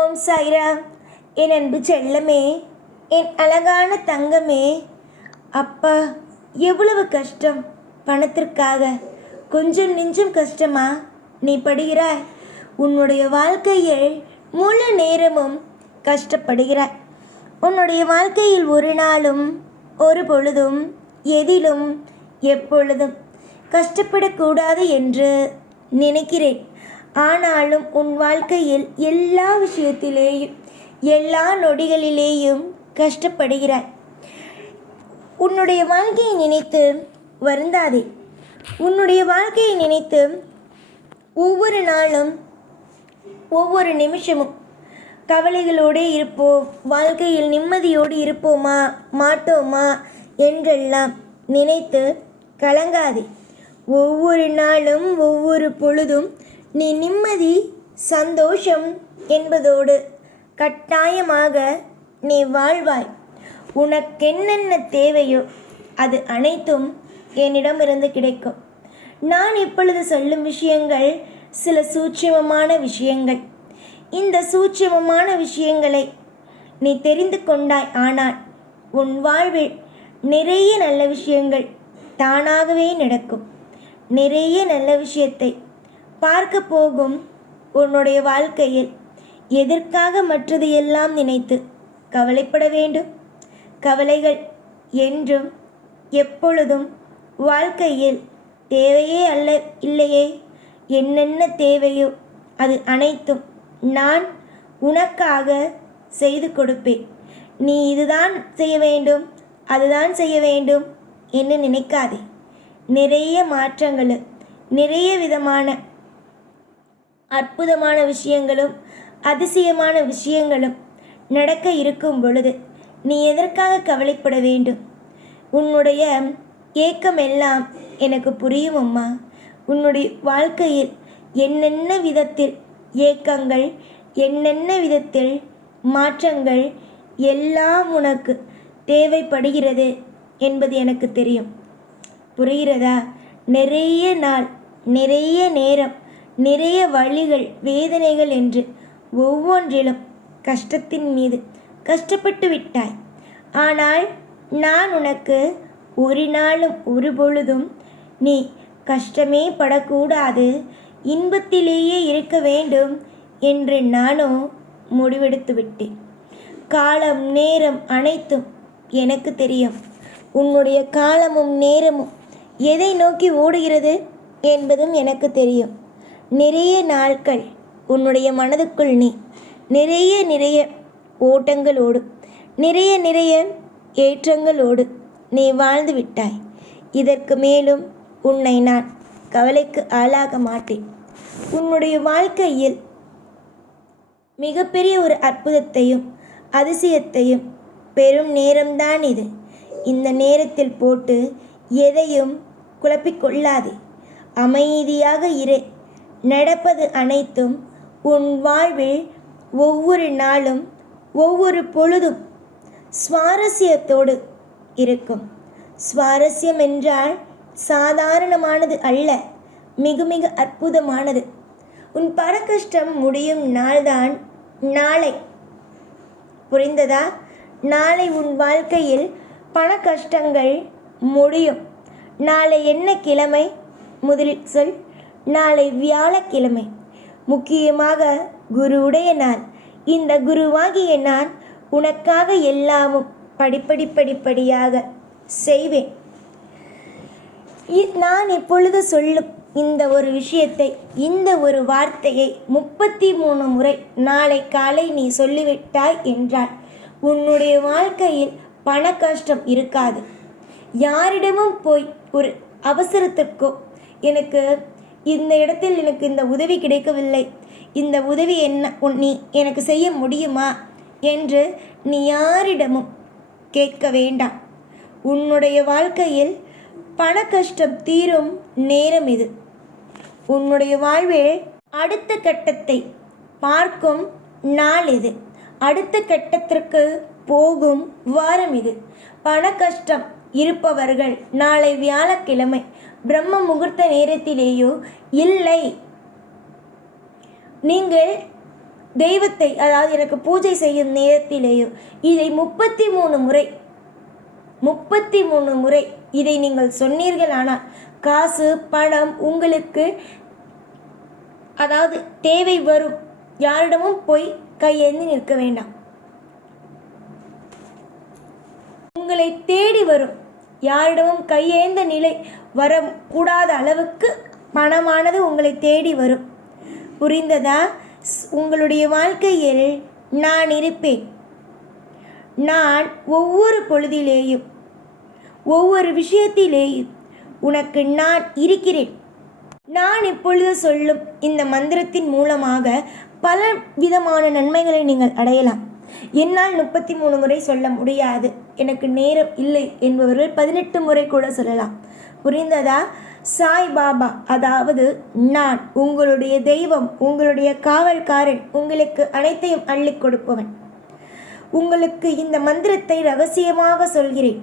ஓம் சாய்ராம். என் அன்பு செல்லமே, என் அழகான தங்கமே, அப்பா எவ்வளவு கஷ்டம் பணத்திற்காக. கொஞ்சம் நெஞ்சும் கஷ்டமா நீ படுகிறாய்? உன்னுடைய வாழ்க்கையில் முழு நேரமும் கஷ்டப்படுகிறாய். உன்னுடைய வாழ்க்கையில் ஒரு நாளும் ஒரு பொழுதும் எதிலும் எப்பொழுதும் கஷ்டப்படக்கூடாது என்று நினைக்கிறேன். ஆனாலும் உன் வாழ்க்கையில் எல்லா விஷயத்திலேயும் எல்லா நொடிகளிலேயும் கஷ்டப்படுகிறாய். உன்னுடைய வாழ்க்கையை நினைத்து வருந்தாதே. உன்னுடைய வாழ்க்கையை நினைத்து ஒவ்வொரு நாளும் ஒவ்வொரு நிமிஷமும் கவலைகளோடு இருப்போம், வாழ்க்கையில் நிம்மதியோடு இருப்போமா மாட்டோமா என்றெல்லாம் நினைத்து கலங்காதே. ஒவ்வொரு நாளும் ஒவ்வொரு பொழுதும் நீ நிம்மதி சந்தோஷம் என்பதோடு கட்டாயமாக நீ வாழ்வாய். உனக்கென்னென்ன தேவையோ அது அனைத்தும் என்னிடமிருந்து கிடைக்கும். நான் இப்பொழுது சொல்லும் விஷயங்கள் சில சூட்சுமமான விஷயங்கள். இந்த சூட்சுமமான விஷயங்களை நீ தெரிந்து கொண்டாய். ஆனால் உன் வாழ்வில் நிறைய நல்ல விஷயங்கள் தானாகவே நடக்கும். நிறைய நல்ல விஷயத்தை பார்க்க போகும் உன்னுடைய வாழ்க்கையில் எதற்காக மற்றது எல்லாம் நினைத்து கவலைப்பட வேண்டும்? கவலைகள் என்றும் எப்பொழுதும் வாழ்க்கையில் தேவையே அல்ல. இல்லையே, என்னென்ன தேவையோ அது அனைத்தும் நான் உனக்காக செய்து கொடுப்பேன். நீ இதுதான் செய்ய வேண்டும், அதுதான் செய்ய வேண்டும் என்று நினைக்காதே. நிறைய மாற்றங்களும் நிறைய விதமான அற்புதமான விஷயங்களும் அதிசயமான விஷயங்களும் நடக்க இருக்கும் பொழுது நீ எதற்காக கவலைப்பட வேண்டும்? உன்னுடைய ஏக்கம் எல்லாம் எனக்கு புரியும் அம்மா. உன்னுடைய வாழ்க்கையில் என்னென்ன விதத்தில் ஏக்கங்கள், என்னென்ன விதத்தில் மாற்றங்கள் எல்லாம் உனக்கு தேவைப்படுகிறது என்பது எனக்கு தெரியும். புரிகிறதா? நிறைய நாள், நிறைய நேரம், நிறைய வழிகள், வேதனைகள் என்று ஒவ்வொன்றிலும் கஷ்டத்தின் மீது கஷ்டப்பட்டு விட்டாய். ஆனால் நான் உனக்கு ஒரு நாளும் ஒரு பொழுதும் நீ கஷ்டமே படக்கூடாது, இன்பத்திலேயே இருக்க வேண்டும் என்று நானும் முடிவெடுத்து விட்டேன். காலம் நேரம் அனைத்தும் எனக்கு தெரியும். உன்னுடைய காலமும் நேரமும் எதை நோக்கி ஓடுகிறது என்பதும் எனக்கு தெரியும். நிறைய நாட்கள் உன்னுடைய மனதுக்குள் நீ நிறைய நிறைய ஓட்டங்களோடு நிறைய நிறைய ஏற்றங்களோடு நீ வாழ்ந்து விட்டாய். இதற்கு மேலும் உன்னை நான் கவலைக்கு ஆளாக மாட்டேன். உன்னுடைய வாழ்க்கையில் மிகப்பெரிய ஒரு அற்புதத்தையும் அதிசயத்தையும் பெரும் நேரம்தான் இது. இந்த நேரத்தில் போட்டு எதையும் குழப்பிக்கொள்ளாதே. அமைதியாக இரு. நடப்பது அனைத்தும் உன் வாழ்வில் ஒவ்வொரு நாளும் ஒவ்வொரு பொழுதும் சுவாரஸ்யத்தோடு இருக்கும். சுவாரஸ்யம் என்றால் சாதாரணமானது அல்ல, மிக மிக அற்புதமானது. உன் பண கஷ்டம் முடியும் நாள்தான் நாளை. புரிந்ததா? நாளை உன் வாழ்க்கையில் பண கஷ்டங்கள் முடியும். நாளை என்ன கிழமை? முதலில் சொல். நாளை வியாழக்கிழமை. முக்கியமாக குருவுடைய நாள். இந்த குருவாகிய நான் உனக்காக எல்லாமும் படிப்படியாக செய்வேன். நான் இப்பொழுது சொல்லும் இந்த ஒரு விஷயத்தை, இந்த ஒரு வார்த்தையை 33 முறை நாளை காலை நீ சொல்லிவிட்டாய் என்றால் உன்னுடைய வாழ்க்கையில் பண கஷ்டம் இருக்காது. யாரிடமும் போய் ஒரு அவசரத்திற்கோ, எனக்கு இந்த இடத்தில் எனக்கு இந்த உதவி கிடைக்கவில்லை, இந்த உதவி நீ எனக்கு செய்ய முடியுமா என்று நீ யாரிடமும் கேட்க வேண்டாம். உன்னுடைய வாழ்க்கையில் பண கஷ்டம் தீரும் நேரம் இது. உன்னுடைய வாழ்வில் அடுத்த கட்டத்தை பார்க்கும் நாள் இது. அடுத்த கட்டத்திற்கு போகும் வாரம் இது. பண கஷ்டம் இருப்பவர்கள் நாளை வியாழக்கிழமை பிரம்ம முகூர்த்த நேரத்திலேயோ இல்லை, நீங்கள் தெய்வத்தை, அதாவது எனக்கு பூஜை செய்யும் நேரத்திலேயோ இதை 33 முறை இதை நீங்கள் சொன்னீர்கள். ஆனால் காசு பணம் உங்களுக்கு அதாவது தேவை வரும். யாரிடமும் போய் கையேந்தி நிற்க வேண்டாம். உங்களை தேடி வரும். யாரிடமும் கையேந்த நிலை வரக்கூடாத அளவுக்கு பணமானது உங்களை தேடி வரும். புரிந்ததா? உங்களுடைய வாழ்க்கையில் நான் இருப்பேன். நான் ஒவ்வொரு பொழுதிலேயும் ஒவ்வொரு விஷயத்திலேயும் உனக்கு நான் இருக்கிறேன். நான் இப்பொழுது சொல்லும் இந்த மந்திரத்தின் மூலமாக பல விதமான நன்மைகளை நீங்கள் அடையலாம். என்னால் 33 முறை சொல்ல முடியாது, எனக்கு நேரம் இல்லை என்பவர்கள் 18 முறை கூட சொல்லலாம். புரிந்ததா? சாய் பாபா, அதாவது நான் உங்களுடைய தெய்வம், உங்களுடைய காவல்காரன், உங்களுக்கு அனைத்தையும் அள்ளி கொடுப்பவன். உங்களுக்கு இந்த மந்திரத்தை ரகசியமாக சொல்கிறேன்.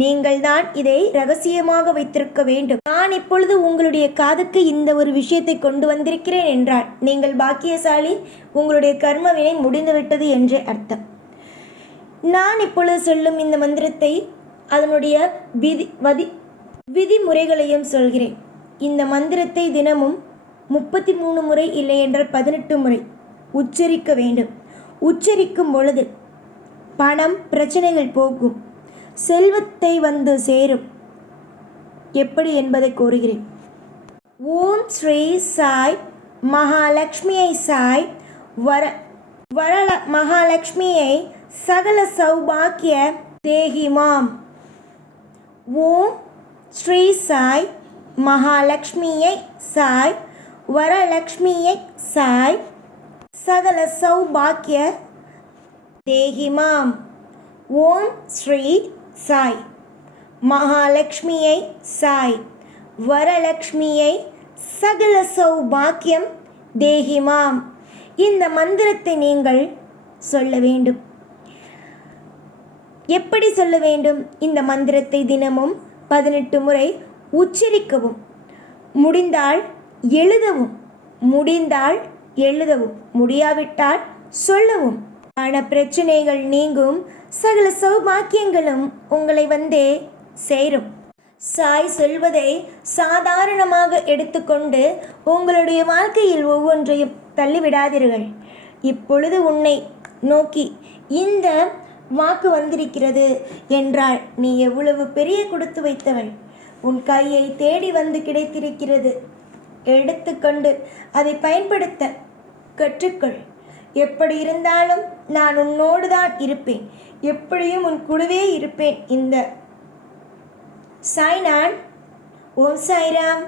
நீங்கள் தான் இதை ரகசியமாக வைத்திருக்க வேண்டும். நான் இப்பொழுது உங்களுடைய காதுக்கு இந்த ஒரு விஷயத்தை கொண்டு வந்திருக்கிறேன் என்றால் நீங்கள் பாக்கியசாலி, உங்களுடைய கர்ம வினை முடிந்துவிட்டது என்று அர்த்தம். நான் இப்பொழுது சொல்லும் இந்த மந்திரத்தை அதனுடைய விதிமுறைகளையும் சொல்கிறேன். இந்த மந்திரத்தை தினமும் 33 முறை இல்லை என்றால் 18 முறை உச்சரிக்க வேண்டும். உச்சரிக்கும் பொழுது பணம் பிரச்சனைகள் போகும், செல்வத்தை வந்து சேரும். எப்படி என்பதை கூறுகிறேன். ஓம் ஸ்ரீ சாய் மகாலட்சுமியை சாய் வர மகாலட்சுமியை சகல சௌபாக்கிய தேகிமாம். ஓம் ஸ்ரீ சாய் மகாலட்சுமியை சாய் வரலக்ஷ்மியை சாய் சகல சௌபாக்கிய தேகிமாம். ஓம் ஸ்ரீ சாய் மகாலட்சுமியை சாய் வரலக்ஷ்மியை சகல சௌபாக்கியம் தேகிமாம். இந்த மந்திரத்தை நீங்கள் சொல்ல வேண்டும். எப்படி சொல்ல வேண்டும்? இந்த மந்திரத்தை தினமும் 18 முறை உச்சரிக்கவும், முடிந்தால் எழுதவும், முடியாவிட்டால் சொல்லவும். பண பிரச்சனைகள் நீங்கும், சகல சௌபாக்கியங்களும் உங்களை வந்தே சேரும். சாய் சொல்வதை சாதாரணமாக எடுத்துக்கொண்டு உங்களுடைய வாழ்க்கையில் ஒவ்வொன்றையும் தள்ளிவிடாதீர்கள். இப்பொழுது உன்னை நோக்கி இந்த வாக்கு வந்திருக்கிறது என்றால் நீ எவ்வளவு பெரிய கொடுத்து வைத்தவன். உன் கையை தேடி வந்து கிடைத்திருக்கிறது. எடுத்துக்கொண்டு அதை பயன்படுத்த கற்றுக்கொள். எப்படி இருந்தாலும் நான் உன்னோடு தான் இருப்பேன், எப்படியும் உன் கூடவே இருப்பேன். இந்த சாய்நான். ஓம் சாய்ராம்.